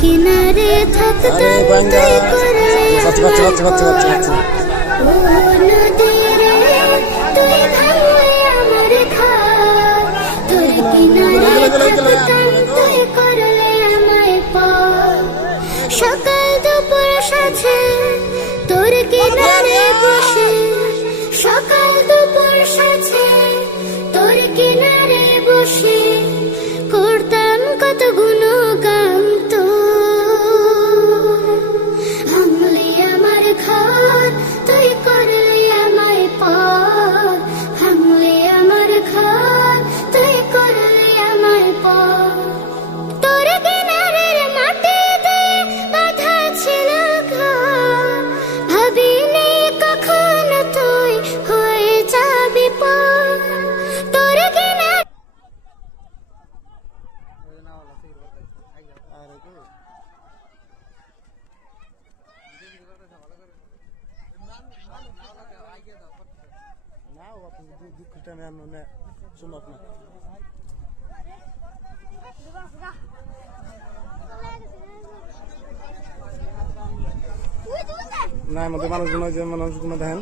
কিনারে থাকতাম তুই করলে ও নদী রে তুই ভাঙলে আমার ঘর তোর কিনারে থাকতাম তুই করলে আমায় পর সকাল দুপুর সাথে তোর কিনারে বসে সকাল দুপুর সাথে তোর কিনারে বসে করতাম কত গুণগান তো ভাঙলে আমার ঘর তুই করলে আমায় পর ভাঙলে আমার ঘর তুই করলে আমায় পর তোর কিনারের মাটিতে বাঁধা ছিল ঘর ভাবিনি কখনো তুই হয়ে যাবি পর তোর কিনার নাই মধ্যে মানুষগুলো দেখেন